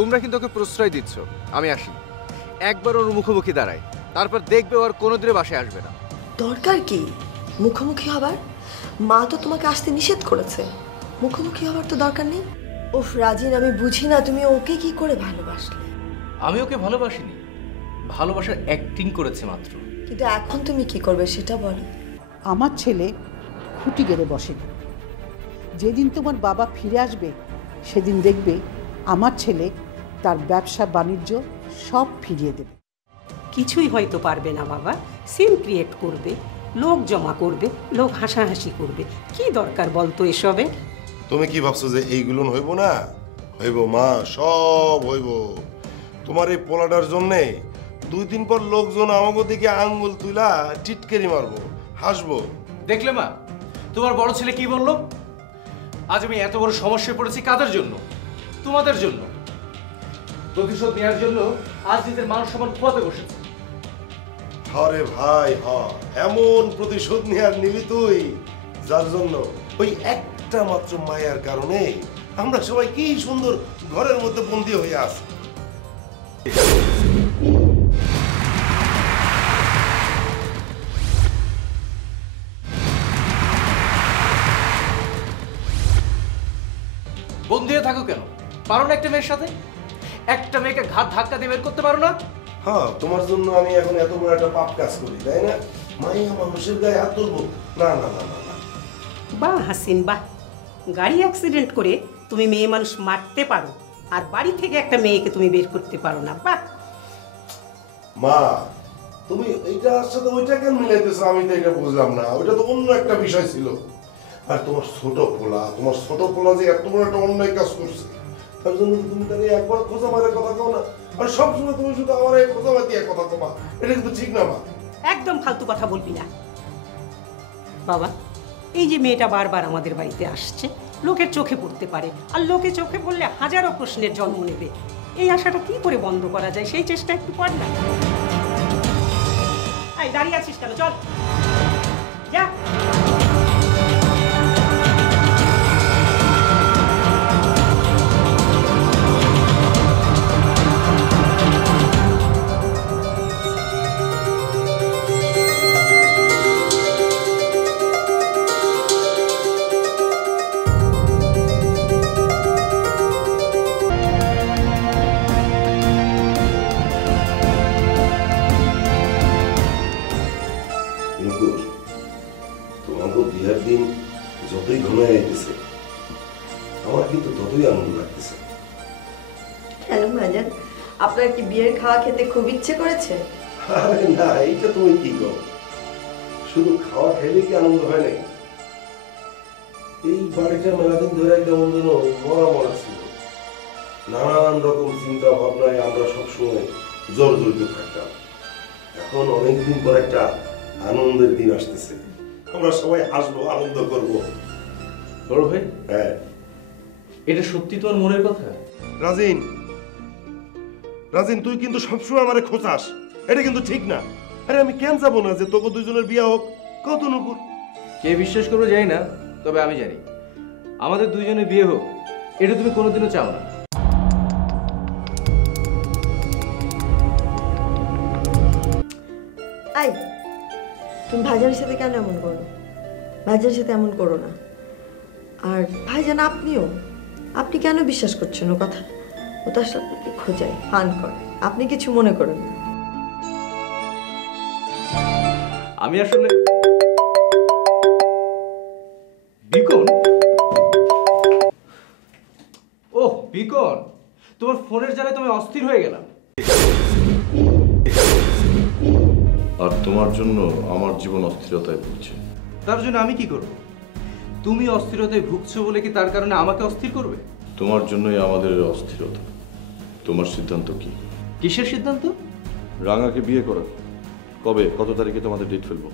তোমরা কিন্তু ওকে প্রশ্রয় দিচ্ছ। আমি আসি, একবার ওর মুখোমুখি দাঁড়াই, তারপর দেখবে ওর কোনোদিনও বাসায় আসবে না। দরকার কি মুখোমুখি হবার? মা তো তোমাকে আসতে নিষেধ করেছে, মুখোমুখি হবার তো দরকার নেই। ওফ রাজিন, আমি বুঝি না তুমি ওকে কি করে ভালোবাসলে। আমি ওকে ভালোবাসিনি, ভালোবাসার অ্যাক্টিং করেছে মাত্র। কিন্তু এখন তুমি কি করবে সেটা বলো। আমার ছেলে খুঁটি গেড়ে বসে। যেদিন তোমার বাবা ফিরে আসবে সেদিন দেখবে আমার ছেলে তার ব্যবসা বাণিজ্য সব ফিরিয়ে দেবে। কিছুই হয়তো পারবে না বাবা, সিন ক্রিয়েট করবে, লোক জমা করবে, লোক হাসাহাসি করবে। কি দরকার বলতো এসবে? তুমি কি ভাবছো যে এইগুলো হইব না? হইব মা, সব হইব। তোমার এই পোলাটার জন্যে 2 দিন পর লোকজন আমাকে দিকে আঙ্গুল তুলা টিটকেরি মারবো, হাসবো। দেখলে মা, তোমার বড় ছেলে কি বললো? আজ আমি এত বড় সমস্যায় পড়েছি কাদের জন্য? তোমাদের জন্য। প্রতিশোধ নেওয়ার জন্য আজ নিজের মান সম্মান খোয়াতে বসেছে। আরে ভাই, এমন প্রতিশোধ নেওয়ার নিবি তুই, যার জন্য ওই একটা মাত্র মায়ের কারণে আমরা সবাই কি সুন্দর ঘরের মধ্যে বন্দী হয়ে আছি। বন্দী হয়ে থাকো কেন? পারো না একটা মেয়ের সাথে? একটা মেয়েকে ঘাট ধাক্কা দিয়ে বের করতে পারো না? হ্যাঁ, তোমার জন্য আমি এখন এত বড় একটা পাপ কাজ করি, তাই না? মাইয়া মানুষের গায়ে হাত তুলবো? না না না না না। বাহ হাসিন বাহ, গাড়ি অ্যাক্সিডেন্ট করে তুমি মেয়ে মানুষ মারতে পারো, আর বাড়ি থেকে একটা মেয়েকে তুমি বের করতে পারো না। বাহ। মা, তুমি এইটার সাথে ওইটা কেন মিলাইতেছো? আমি তো এটা বুঝলাম না। ওইটা তো অন্য একটা বিষয় ছিল। আর তোমার ছোট পোলা যে এত বড় একটা অন্যায় কাজ করছে, তার জন্য তুমি তাহলে একবার খোঁজা মারের কথা কও না, আর সবসময় তুমি শুধু আমার এই খোঁজা মারিয়ে কথা কমা। এটা কিন্তু ঠিক না মা। একদম ফালতু কথা বলবি না বাবা। এই যে মেয়েটা বারবার আমাদের বাড়িতে আসছে, লোকের চোখে পড়তে পারে, আর লোকে চোখে পড়লে হাজারো প্রশ্নের জন্ম নেবে। এই আশাটা কি করে বন্ধ করা যায় সেই চেষ্টা একটু কর না। এই দাঁড়িয়ে আছিস কেন? চল যা। তোমাকে বিয়ের দিন যতই ঘনায় আইতেছে, আমার কিন্তু ততই আনন্দ লাগতেছে। কেন ভাইজান, আপনার কি বিয়ের খাওয়া খেতে খুব ইচ্ছে করেছে? আরে না, এইটা তুমি কি কর, শুধু খাওয়া খেলে কি আনন্দ হয় নাকি? এই বাড়িটা মেলাদিন ধরে কেমন যেন মরা মরা ছিল। নানান রকম চিন্তা ভাবনায় আমরা সবসময় জর্জরিত থাকতাম। এখন অনেকদিন পর একটা আনন্দের দিন আসতেছে, আমরা সবাই হাসবো, আনন্দ করবো। বড় ভাই, হ্যাঁ, এটা সত্যি তোমার মনের কথা? রাজিন, তুই কিন্তু সবসময় আমারে খোঁচাস, এটা কিন্তু ঠিক না। আরে আমি কেন যাবো না যে তোকে দুজনের বিয়ে হোক? কত নুপুর কে বিশ্বাস করবে জানি না, তবে আমি জানি আমাদের দুইজনের বিয়ে হোক, এটা তুমি কোনোদিনও চাও না। আই, তুমি ভাইজানের সাথে কেন এমন করো? ভাইজানের সাথে এমন করো না। আর ভাইজান আপনি কেন বিশ্বাস করছেন ও কথা? ও তো আসলে আপনাকে খোঁজায়, ফান করে। আপনি কিছু মনে করেন না। আমি আসলে বিকন। ওহ বিকন, তোমার ফোনের জ্বালায় তুমি অস্থির হয়ে গেলাম। আর তোমার জন্য আমার জীবন অস্থিরতায় ভুগছে। তার জন্য আমি কি করব? তুমি অস্থিরতায় ভুগছো বলে কি তার কারণে আমাকে অস্থির করবে? তোমার জন্যই আমাদের অস্থিরতা। তোমার সিদ্ধান্ত কি? কিসের সিদ্ধান্ত? রাঙাকে বিয়ে করার। কবে, কত তারিখে তোমাদের ডেট ফেলবো?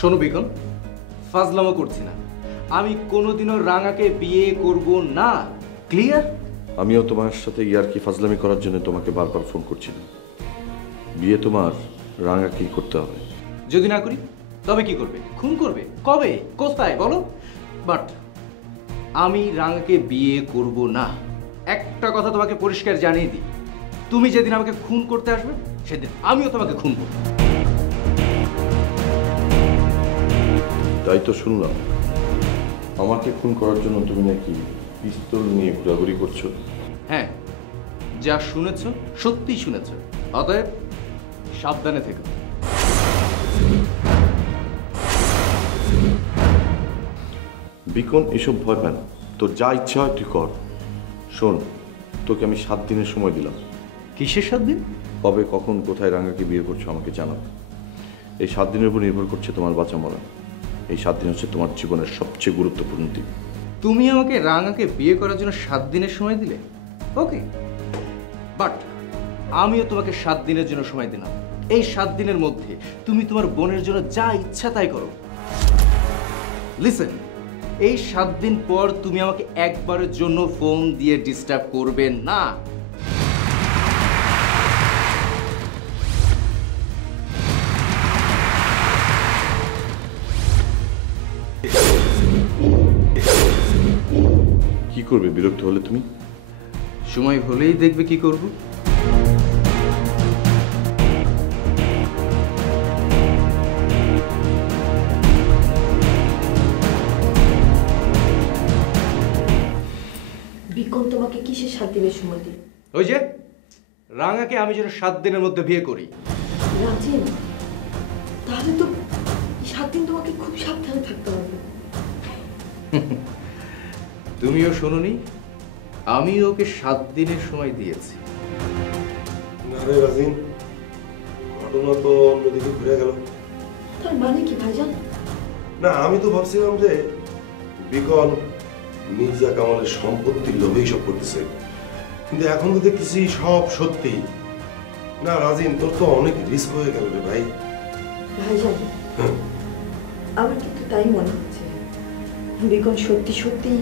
শোনো বিকন, ফাজলামো করছি না। আমি কোনোদিনও রাঙাকে বিয়ে করব না, ক্লিয়ার? আমিও তোমার সাথে ইয়ার্কি ফাজলামি করার জন্য তোমাকে বারবার ফোন করছিলাম। বিয়ে তোমার রাঙাকেই করতে হবে। যদি না করি তবে কি করবে? খুন করবে? কবে? কোথায় বলো? বাট আমি রাঙাকে বিয়ে করব না। একটা কথা তোমাকে পরিষ্কার জানিয়ে দিই, তুমি যেদিন আমাকে খুন করতে আসবে সেদিন আমিও তোমাকে খুন করব। তাই তো শুনলাম আমাকে খুন করার জন্য তুমি নাকি পিস্তল নিয়ে ঘোরাঘুরি করছো। হ্যাঁ, যা শুনেছ সত্যিই শুনেছ, অতএব সাবধানে থেকো। বিকন এসব ভয় পায় না, তোর যা ইচ্ছা হয় তুই কর। শোন, তোকে আমি 7 দিনের সময় দিলাম। কিসের 7 দিন? কবে, কখন, কোথায় রাঙাকে বিয়ে করছো আমাকে জানাও। এই 7 দিনের উপর নির্ভর করছে তোমার বাঁচা মরা। এই 7 দিন হচ্ছে তোমার জীবনের সবচেয়ে গুরুত্বপূর্ণ দিন। তুমি আমাকে রাঙাকে বিয়ে করার জন্য 7 দিনের সময় দিলে, ওকে, বাট আমিও তোমাকে 7 দিনের জন্য সময় দিলাম। এই 7 দিনের মধ্যে তুমি তোমার বোনের জন্য যা ইচ্ছা তাই করো। লিসেন, এই 7 দিন পর তুমি আমাকে একবারের জন্য ফোন দিয়ে ডিস্টার্ব করবে না। কি করবে বিরক্ত হলে তুমি? সময় হলেই দেখবে কি করব। বিকন তোমাকে কিসের 7 দিনের সময় দিল? ওই যে রাঙাকে আমি যেন 7 দিনের মধ্যে বিয়ে করি। রাজিন, তাহলে তো 7 দিন তোমাকে খুব সাবধানে থাকতে হবে। তুমিও শোনোনি, আমি ওকে 7 দিনের সময় দিয়েছি। না রে রাজিন, ঘটনা তো অন্যদিকে ঘুরে গেল। তার মানে কি ভাইজান? না, আমি তো ভাবছিলাম যে বিকন মির্জা কামালের সম্পত্তির লোভেই সব করতেছে, কিন্তু এখন তো দেখতেছি সব সত্যি। না রাজিন, তোর তো অনেক রিস্ক হয়ে গেল রে ভাই। ভাইজান, হ্যাঁ, আমার কিন্তু তাই মনে হচ্ছে বিকন সত্যি সত্যি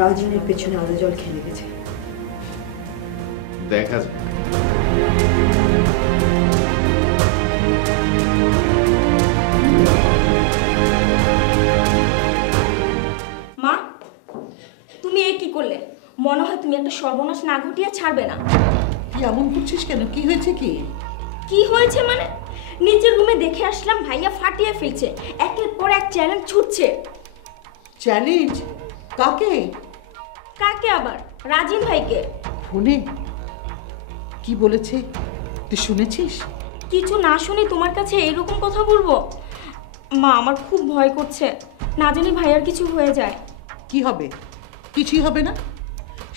রাজিনের পেছনে আলো জল খেলে গেছে। দেখা যাক। মা, তুমি এ কি করলে? মনে হয় তুমি একটা সর্বনাশ না ঘটিয়ে ছাড়বে না। কি এমন করছিস কেন? কি হয়েছে কি? কি হয়েছে মানে? নিচের রুমে দেখে আসলাম ভাইয়া ফাটিয়ে ফেলছে, একের পর এক চ্যালেঞ্জ ছুটছে। চ্যালেঞ্জ? কাকে? কাকে আবার? রাজিন ভাইকে। ফোনে? কি বলেছে তুই শুনেছিস? কিছু না শুনে তোমার কাছে এইরকম কথা বলবো? মা, আমার খুব ভয় করছে, না জানি ভাইয়ার কিছু হয়ে যায়। কি হবে? কিছুই হবে না।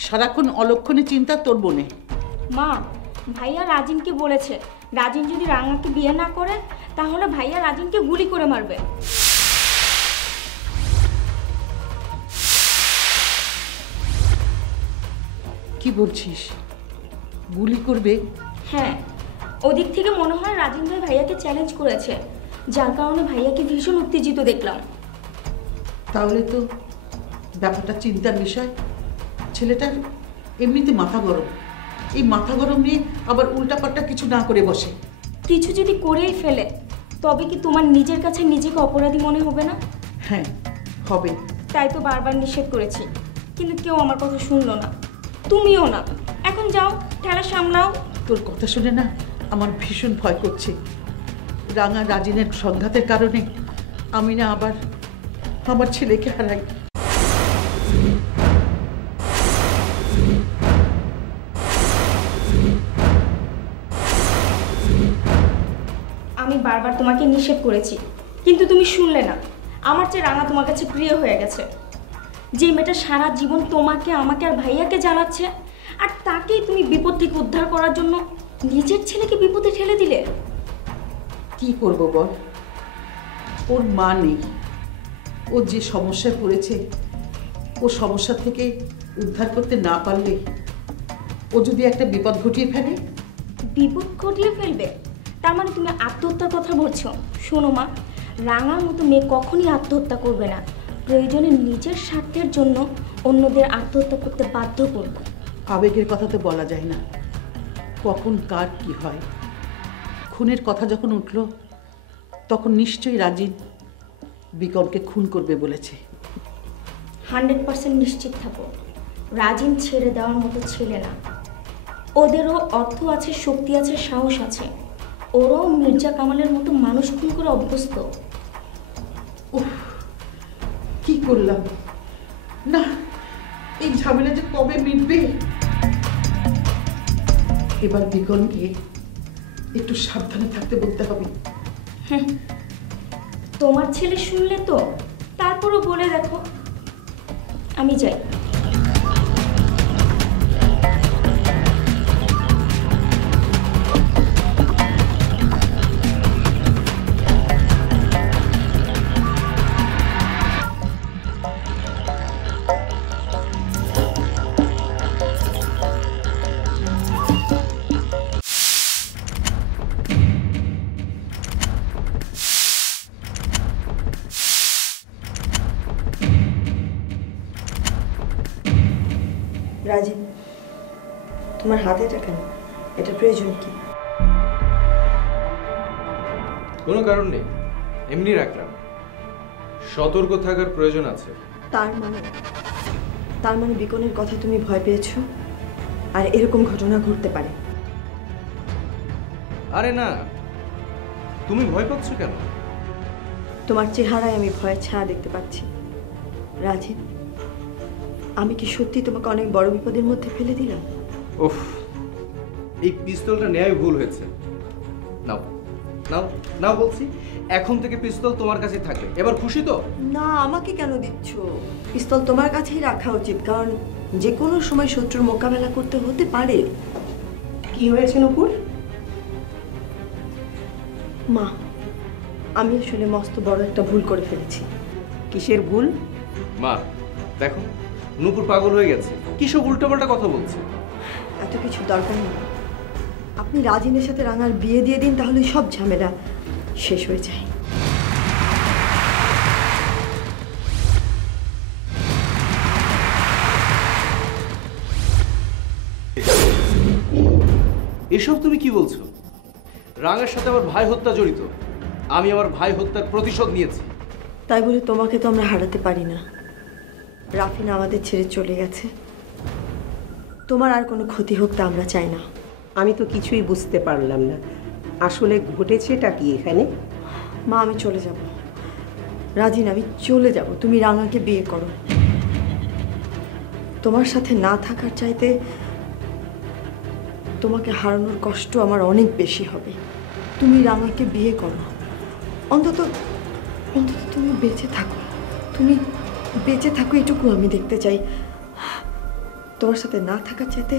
সারাক্ষণ অলক্ষণে চিন্তা তোর বনে। মা, ভাইয়া রাজিনকে বলেছে রাজিন যদি রাঙাকে বিয়ে না করে তাহলে ভাইয়া রাজিনকে গুলি করে মারবে। কি বলছিস? গুলি করবে? হ্যাঁ, ওদিক থেকে মনে হয় রাজিন ভাই ভাইয়াকে চ্যালেঞ্জ করেছে, যার কারণে ভাইয়াকে ভীষণ উত্তেজিত দেখলাম। তাহলে তো ব্যাপারটা চিন্তার বিষয়। ছেলেটার এমনিতে মাথা গরম, এই মাথা গরম নিয়ে আবার উল্টাপাল্টা কিছু না করে বসে। কিছু যদি করেই ফেলে তবে কি তোমার নিজের কাছে নিজেকে অপরাধী মনে হবে না? হ্যাঁ, হবে। তাই তো বারবার নিষেধ করেছি, কিন্তু কেউ আমার কথা শুনলো না, তুমিও না। এখন যাও, ঠেলা সামলাও। তোর কথা শুনে না আমার ভীষণ ভয় করছে। রাঙা রাজিনের সংঘাতের কারণে আমি না আবার আমার ছেলেকে হারাই। আমি বারবার তোমাকে নিষেধ করেছি, কিন্তু তুমি শুনলে না। আমার চেয়ে রাঙা তোমার কাছে প্রিয় হয়ে গেছে। যে মেয়েটা সারা জীবন তোমাকে, আমাকে আর ভাইয়াকে জ্বালাচ্ছে, আর তাকেই তুমি বিপদ থেকে উদ্ধার করার জন্য নিজের ছেলেকে বিপদে ঠেলে দিলে। কি করব বল? ওর মা নেই। ও যে সমস্যায় পড়েছে, ও সমস্যা থেকে উদ্ধার করতে না পারলে ও যদি একটা বিপদ ঘটিয়ে ফেলে। বিপদ ঘটিয়ে ফেলবে? তার মানে তুমি আত্মহত্যার কথা বলছো? শোনো মা, রাঙার মতো মেয়ে কখনই আত্মহত্যা করবে না। প্রয়োজনে নিজের স্বার্থের জন্য অন্যদের আত্মহত্যা করতে বাধ্য করবে। আবেগের কথা তো বলা যায় না, কখন কার কি হয়। খুনের কথা যখন উঠল তখন নিশ্চয়ই রাজিন বিকনকে খুন করবে বলেছে। 100% নিশ্চিত থাকো, রাজিন ছেড়ে দেওয়ার মতো ছেলে না। ওদেরও অর্থ আছে, শক্তি আছে, সাহস আছে। ওরাও মির্জা কামালের মতো মানুষ খুন করে অভ্যস্ত। উফ, কি করলাম না, এই ঝামেলা যে কবে মিটবে। এবার বিকনকে একটু সাবধানে থাকতে বলতে হবে। তোমার ছেলে শুনলে তো, তারপরও বলে দেখো। আমি যাই। রাজীব, তোমার হাতে এটা কেন? এটা প্রয়োজন কি? কোনো কারণ নেই, এমনি রাখলাম। সতর্ক থাকার প্রয়োজন আছে। তার মানে বিকনের কথা তুমি ভয় পেয়েছো, আর এরকম ঘটনা ঘটতে পারে। আরে না, তুমি ভয় পাচ্ছ কেন? তোমার চেহারায় আমি ভয়ের ছায়া দেখতে পাচ্ছি। রাজীব, আমি কি সত্যি তোমাকে অনেক বড় বিপদের মধ্যে ফেলে দিলাম? উফ, এই পিস্তলটা নেওয়াই ভুল হয়েছে। নাও নাও নাও বলছি, এখন থেকে পিস্তল তোমার কাছে থাকবে। এবার খুশি তো? না, আমাকে কেন দিচ্ছ? পিস্তল তোমার কাছেই রাখা উচিত, কারণ যে কোনো সময় শত্রুর মোকাবেলা করতে হতে পারে। কি হয়েছে নূপুর? মা, আমি আসলে মস্ত বড় একটা ভুল করে ফেলেছি। কিসের ভুল? মা দেখো, নূপুর পাগল হয়ে গেছে, কিসব উল্টোপাল্টা কথা বলছে। এত কিছু দরকার নেই। আপনি রাজিনের সাথে রাঙার বিয়ে দিয়ে দিন, তাহলে সব ঝামেলা শেষ হয়ে যায়। এসব তুমি কি বলছো? রাঙার সাথে আমার ভাই হত্যা জড়িত। আমি আমার ভাই হত্যার প্রতিশোধ নিয়েছি। তাই বলে তোমাকে তো আমরা হারাতে পারি না। রাফিনা আমাদের ছেড়ে চলে গেছে। তোমার আর কোনো ক্ষতি হোক তা আমরা চাই না। আমি তো কিছুই বুঝতে পারলাম না, আসলে ঘটেছেটা কি এখানে? মা, আমি চলে যাব। রাজিন, আমি চলে যাব। তুমি রাঙাকে বিয়ে করো। তোমার সাথে না থাকার চাইতে তোমাকে হারানোর কষ্ট আমার অনেক বেশি হবে। তুমি রাঙাকে বিয়ে করো। অন্তত অন্তত তুমি বেঁচে থাকো। তুমি বেঁচে থাকো, এটুকু আমি দেখতে চাই। তোমার সাথে না থাকার চাইতে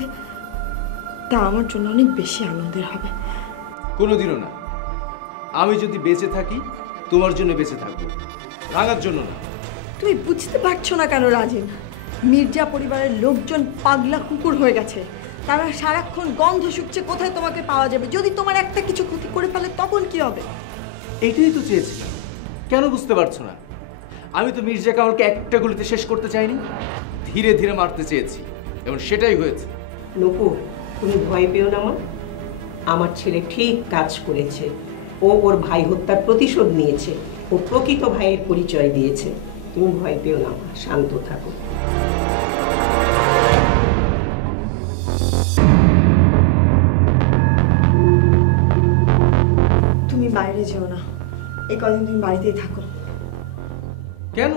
তা আমার জন্য অনেক বেশি আনন্দের হবে। কোনোদিনও না। আমি যদি বেঁচে থাকি, তোমার জন্য বেঁচে থাকবো, রাঙার জন্য না। তুমি বুঝতে পারছো না কেন রাজিন? মির্জা পরিবারের লোকজন পাগলা কুকুর হয়ে গেছে। তারা সারাক্ষণ গন্ধ শুকছে কোথায় তোমাকে পাওয়া যাবে। যদি তোমার একটা কিছু ক্ষতি করে ফেলে তখন কি হবে? এইটাই তো চেয়েছিলাম। কেন বুঝতে পারছো না? আমি তো মির্জা কামালকে একটা গুলিতে শেষ করতে চাইনি, ধীরে ধীরে মারতে চেয়েছি, এবং সেটাই হয়েছে। নূপুর, তুমি ভয় পেও না মা। আমার ছেলে ঠিক কাজ করেছে। ও ওর ভাই হত্যার প্রতিশোধ নিয়েছে। ও প্রকৃত ভাইয়ের পরিচয় দিয়েছে। তুমি ভয় পেও না মা, শান্ত থাকো। তুমি বাইরে যেও না। এই কদিন তুমি বাড়িতেই থাকো। কেন?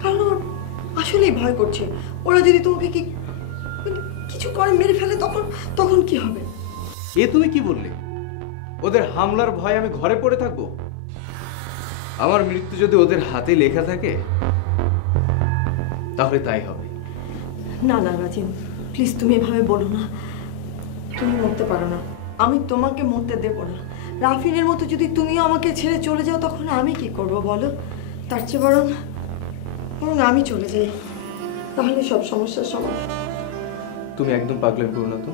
কারণ আমার আসলেই ভয় করছে। ওরা যদি তোমাকে কিছু করে মেরে ফেলে তখন কি হবে? এ তুমি কি বললে? ওদের হামলার ভয় আমি ঘরে পড়ে থাকবো? আমার মৃত্যু যদি ওদের হাতে লেখা থাকে তাহলে তাই হবে। না না রাজিন, প্লিজ তুমি এভাবে বলো না। তুমি মরতে পারো না, আমি তোমাকে মরতে দেব না। রাফিনের মতো যদি তুমিও আমাকে ছেড়ে চলে যাও, তখন আমি কি করব বলো? তার চেয়ে বরং আমি চলে যাই, তাহলে সব সমস্যার সমাধান। তুমি একদম পাগলামি করো না তো।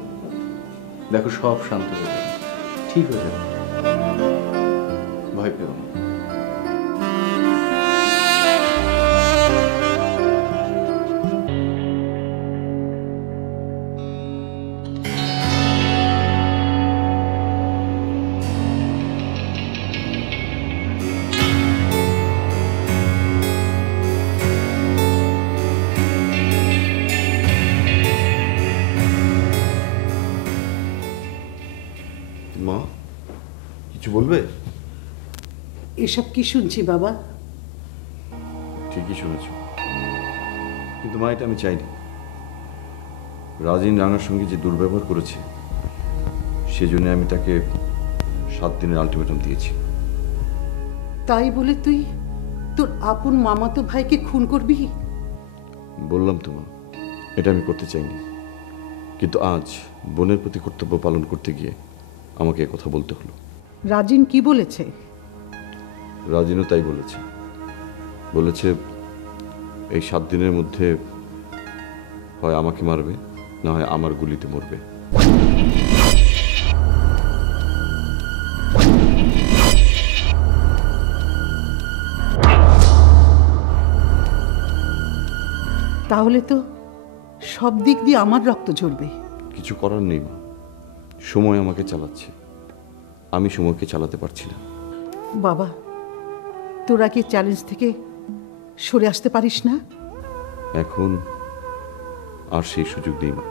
দেখো, সব শান্ত হয়ে যাবে, ঠিক হয়ে যাবে, ভয় পেও না। বলবে? এসব কি শুনছি বাবা? ঠিকই শুনেছ, কিন্তু মা এটা আমি চাইনি। রাজিন রাঙার সঙ্গে যে দুর্ব্যবহার করেছে সেজন্য আমি তাকে 7 দিনের আলটিমেটাম দিয়েছি। তাই বলে তুই তোর আপন মামাতো ভাইকে খুন করবি? বললাম তো মা, এটা আমি করতে চাইনি, কিন্তু আজ বোনের প্রতি কর্তব্য পালন করতে গিয়ে আমাকে কথা বলতে হলো। রাজিন কি বলেছে? রাজিনও তাই বলেছে। বলেছে এই 7 দিনের মধ্যে হয় আমাকে মারবে, না হয় আমার গুলিতে মরবে। তাহলে তো সব দিক দিয়ে আমার রক্ত ঝরবে। কিছু করার নেই মা, সময় আমাকে চালাচ্ছে, আমি সময়কে চালাতে পারছি না। বাবা, তোরা কি চ্যালেঞ্জ থেকে সরে আসতে পারিস না? এখন আর সেই সুযোগ নেই মা।